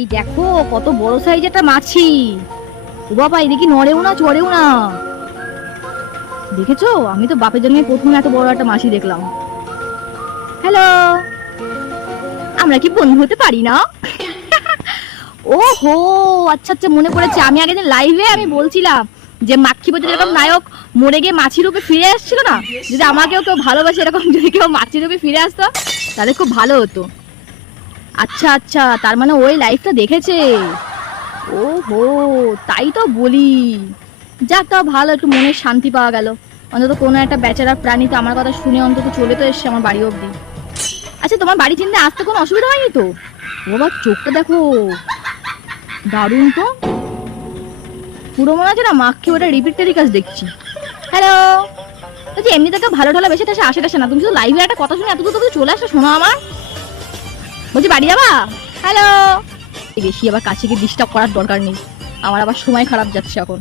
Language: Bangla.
এই দেখো কত বড় সাইজ একটা মাছি। ও বাবা, এদিকে নড়েও না চড়েও না। দেখেছো, আমি তো বাপের জন্য প্রথম এত বড় একটা মাছি দেখলাম। হ্যালো, আমরা কি বন্ধু হতে পারি না? ও হো, আচ্ছা আচ্ছা, মনে পড়েছে। আমি আগে লাইভে আমি বলছিলাম যে মাক্ষীপতি যেরকম নায়ক মরে গিয়ে মাছি রূপে ফিরে আসছিল না, যদি আমাকেও কেউ ভালোবাসে এরকম, যদি কেউ মাছি রূপে ফিরে আসতো তাহলে খুব ভালো হতো। আচ্ছা আচ্ছা, তার মানে ওই লাইভটা দেখেছে। ও হো, তাই তো বলি। যাক, তাও ভালো, একটু মনের শান্তি পাওয়া গেল। অন্তত কোনো একটা বেচারা প্রাণী তো আমার কথা শুনে অন্তত চলে তো এসছে আমার বাড়ি অবধি। আচ্ছা, তোমার বাড়ি চিনতে আসতে কোনো অসুবিধা হয়নি তো? ও বাবা, চোখটা দেখো, দারুণ তো। পুরো মনে হচ্ছে না মাখি ওটা রিপিট টেলিকাস্ট দেখছি। হ্যালো, বলছি এমনিতে তো ভালো ঢালা বেশি আসে টাসে না, তুমি শুধু লাইভে একটা কথা শুনে এত দূর তো চলে আসো, শোনো আমার। বলছি বাড়ি যাবা? হ্যালো, বেশি আবার কাছে গিয়ে ডিস্টার্ব করার দরকার নেই, আমার আবার সময় খারাপ যাচ্ছে এখন।